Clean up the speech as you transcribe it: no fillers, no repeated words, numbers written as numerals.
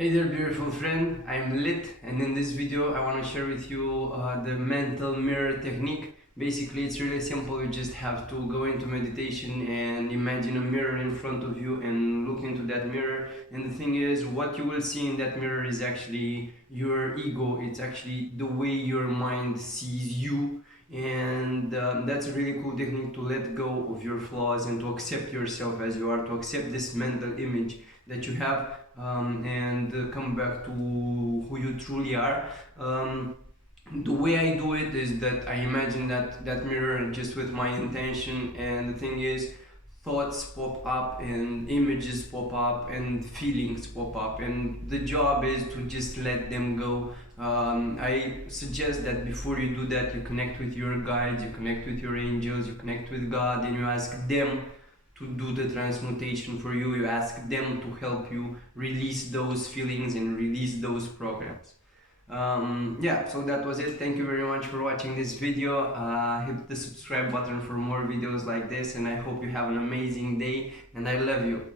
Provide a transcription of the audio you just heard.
Hey there, beautiful friend, I'm Lit, and in this video I want to share with you the mental mirror technique. Basically, it's really simple. You just have to go into meditation and imagine a mirror in front of you and look into that mirror. And the thing is, what you will see in that mirror is actually your ego. It's actually the way your mind sees you. And that's a really cool technique to let go of your flaws and to accept yourself as you are, to accept this mental image that you have, and come back to who you truly are. The way I do it is that I imagine that mirror just with my intention, and the thing is, thoughts pop up and images pop up and feelings pop up, and the job is to just let them go. I suggest that before you do that, you connect with your guides, you connect with your angels, you connect with God, and you ask them to do the transmutation for you. You ask them to help you release those feelings and release those programs. Yeah, so that was it. Thank you very much for watching this video. Hit the subscribe button for more videos like this, and I hope you have an amazing day, and I love you.